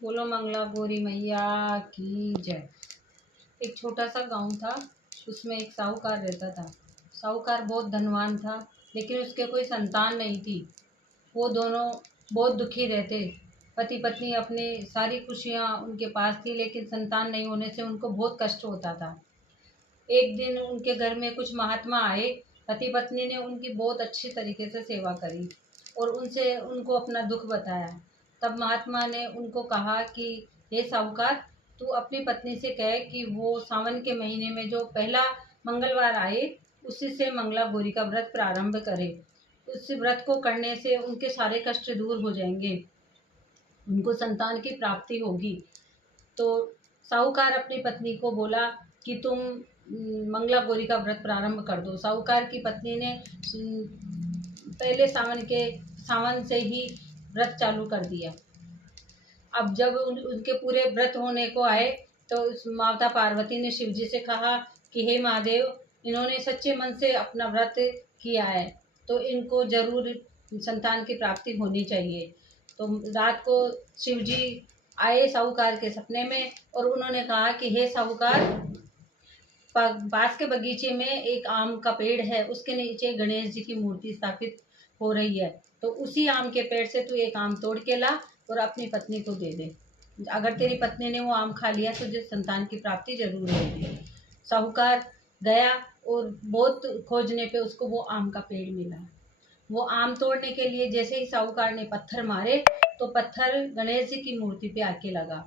बोलो मंगला गौरी मैया की जय। एक छोटा सा गांव था। उसमें एक साहूकार रहता था। साहूकार बहुत धनवान था, लेकिन उसके कोई संतान नहीं थी। वो दोनों बहुत दुखी रहते। पति पत्नी अपनी सारी खुशियां उनके पास थी, लेकिन संतान नहीं होने से उनको बहुत कष्ट होता था। एक दिन उनके घर में कुछ महात्मा आए। पति पत्नी ने उनकी बहुत अच्छी तरीके से सेवा करी और उनसे उनको अपना दुख बताया। तब महात्मा ने उनको कहा कि हे साहूकार, तू अपनी पत्नी से कहे कि वो सावन के महीने में जो पहला मंगलवार आए, उसी से मंगला गौरी का व्रत प्रारंभ करे। उस व्रत को करने से उनके सारे कष्ट दूर हो जाएंगे, उनको संतान की प्राप्ति होगी। तो साहूकार अपनी पत्नी को बोला कि तुम मंगला गौरी का व्रत प्रारंभ कर दो। साहूकार की पत्नी ने पहले सावन से ही व्रत चालू कर दिया। अब जब उनके पूरे व्रत होने को आए, तो उस माता पार्वती ने शिव जी से कहा कि हे महादेव, इन्होंने सच्चे मन से अपना व्रत किया है, तो इनको जरूर संतान की प्राप्ति होनी चाहिए। तो रात को शिव जी आए साहूकार के सपने में और उन्होंने कहा कि हे साहूकार, पास के बगीचे में एक आम का पेड़ है, उसके नीचे गणेश जी की मूर्ति स्थापित हो रही है। तो उसी आम के पेड़ से तू एक आम तोड़ के ला और अपनी पत्नी को दे दे। अगर तेरी पत्नी ने वो आम खा लिया तो संतान की प्राप्ति जरूर होगी। साहूकार गया और बहुत खोजने पे उसको वो आम का पेड़ मिला। वो आम तोड़ने के लिए जैसे ही साहूकार ने पत्थर मारे, तो पत्थर गणेश जी की मूर्ति पे आके लगा।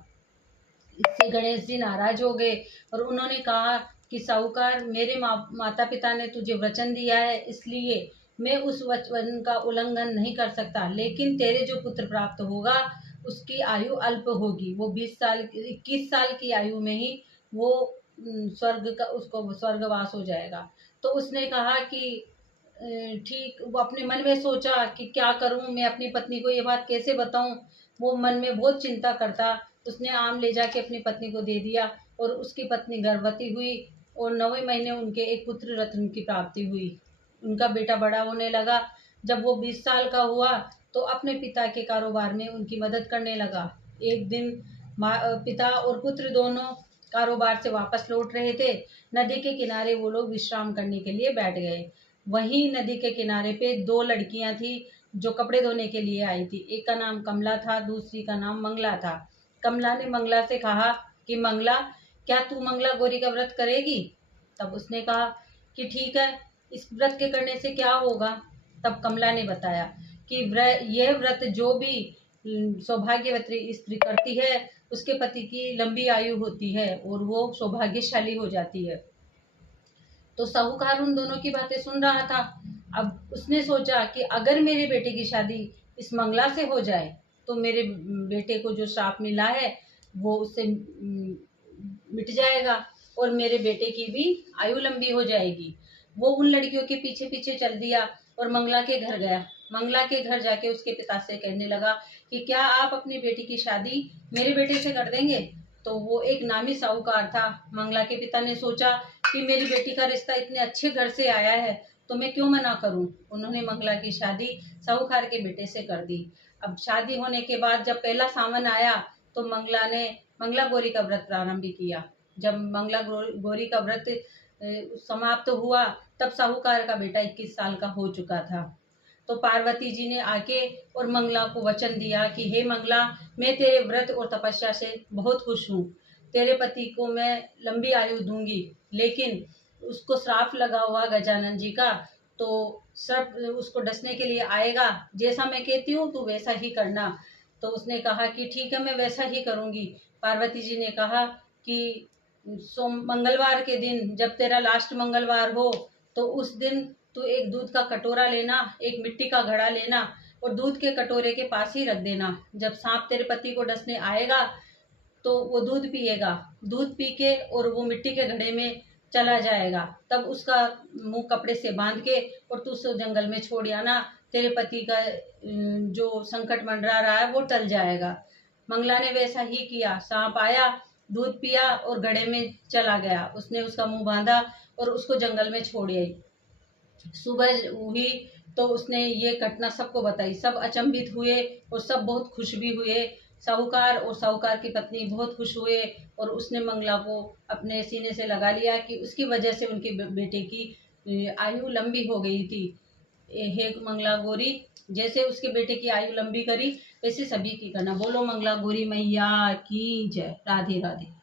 इससे गणेश जी नाराज हो गए और उन्होंने कहा कि साहूकार, मेरे माता पिता ने तुझे वचन दिया है, इसलिए मैं उस वचन का उल्लंघन नहीं कर सकता, लेकिन तेरे जो पुत्र प्राप्त होगा उसकी आयु अल्प होगी। वो 21 साल की आयु में ही वो उसको स्वर्गवास हो जाएगा। तो उसने कहा कि ठीक। वो अपने मन में सोचा कि क्या करूं, मैं अपनी पत्नी को ये बात कैसे बताऊं। वो मन में बहुत चिंता करता। उसने आम ले जाके अपनी पत्नी को दे दिया और उसकी पत्नी गर्भवती हुई और 9वें महीने उनके एक पुत्र रत्न की प्राप्ति हुई। उनका बेटा बड़ा होने लगा। जब वो 20 साल का हुआ, तो अपने पिता के कारोबार में उनकी मदद करने लगा। एक दिन पिता और पुत्र दोनों कारोबार से वापस लौट रहे थे। नदी के किनारे वो लोग विश्राम करने के लिए बैठ गए। वहीं नदी के किनारे पे 2 लड़कियां थी जो कपड़े धोने के लिए आई थी। एक का नाम कमला था, दूसरी का नाम मंगला था। कमला ने मंगला से कहा कि मंगला, क्या तू मंगला गौरी का व्रत करेगी? तब उसने कहा कि ठीक है, इस व्रत के करने से क्या होगा? तब कमला ने बताया कि यह व्रत जो भी सौभाग्यवती स्त्री करती है, उसके पति की लंबी आयु होती है और वो सौभाग्यशाली हो जाती है। तो साहूकार उन दोनों की बातें सुन रहा था। अब उसने सोचा कि अगर मेरे बेटे की शादी इस मंगला से हो जाए, तो मेरे बेटे को जो श्राप मिला है वो उससे मिट जाएगा और मेरे बेटे की भी आयु लंबी हो जाएगी। वो उन लड़कियों के पीछे पीछे चल दिया और मंगला के घर गया। मंगला के घर जाके उसके पिता से कहने लगा कि क्या आप अपनी बेटी की शादी मेरे बेटे से कर देंगे? तो वो एक नामी साहूकार था। मंगला के पिता ने सोचा कि मेरी बेटी का रिश्ता इतने अच्छे घर से आया है, तो मैं क्यों मना करूं। उन्होंने मंगला की शादी साहूकार के बेटे से कर दी। अब शादी होने के बाद जब पहला सावन आया, तो मंगला ने मंगला गौरी का व्रत प्रारंभ किया। जब मंगला गौरी का व्रत समाप्त हुआ, तब साहूकार का बेटा 21 साल का हो चुका था। तो पार्वती जी ने आके और मंगला को वचन दिया कि हे मंगला, मैं तेरे व्रत और तपस्या से बहुत खुश हूँ। तेरे पति को मैं लंबी आयु दूंगी, लेकिन उसको श्राप लगा हुआ गजानन जी का, तो सब उसको डसने के लिए आएगा। जैसा मैं कहती हूँ तू वैसा ही करना। तो उसने कहा कि ठीक है, मैं वैसा ही करूँगी। पार्वती जी ने कहा कि मंगलवार के दिन, जब तेरा लास्ट मंगलवार हो, तो उस दिन तू एक दूध का कटोरा लेना, एक मिट्टी का घड़ा लेना और दूध के कटोरे के पास ही रख देना। जब सांप तेरे पति को डसने आएगा, तो वो दूध पिएगा। दूध पी के और वो मिट्टी के घड़े में चला जाएगा। तब उसका मुंह कपड़े से बांध के और तू उसे जंगल में छोड़ आना। तेरे पति का जो संकट मंडरा रहा है वो टल जाएगा। मंगला ने वैसा ही किया। सांप आया, दूध पिया और घड़े में चला गया। उसने उसका मुंह बांधा और उसको जंगल में छोड़ आई। सुबह हुई तो उसने ये घटना सबको बताई। सब अचंभित हुए और सब बहुत खुश भी हुए। साहूकार और साहूकार की पत्नी बहुत खुश हुए और उसने मंगला को अपने सीने से लगा लिया कि उसकी वजह से उनके बेटे की आयु लंबी हो गई थी। हे मंगला गौरी, जैसे उसके बेटे की आयु लंबी करी वैसे सभी की करना। बोलो मंगला गौरी मैया की जय। राधे राधे।